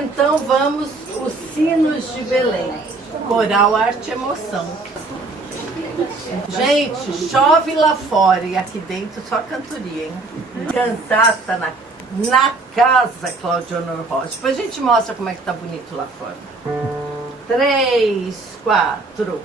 Então vamos os sinos de Belém. Coral Arte e Emoção. Gente, chove lá fora e aqui dentro só cantoria, hein? Cantata na casa, Cláudia Honor Rocha. Depois a gente mostra como é que tá bonito lá fora. 3, 4.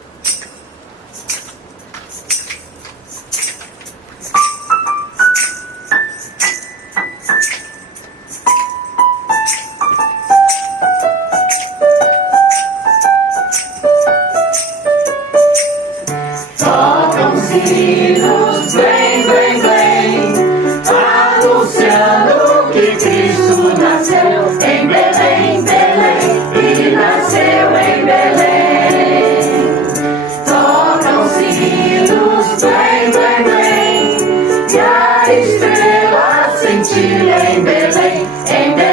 Tocam sinos, vem, vem, vem, anunciando que Cristo nasceu em Belém, Belém, e nasceu em Belém. Tocam sinos, vem, vem, vem, e a estrela cintilha em Belém, em Belém.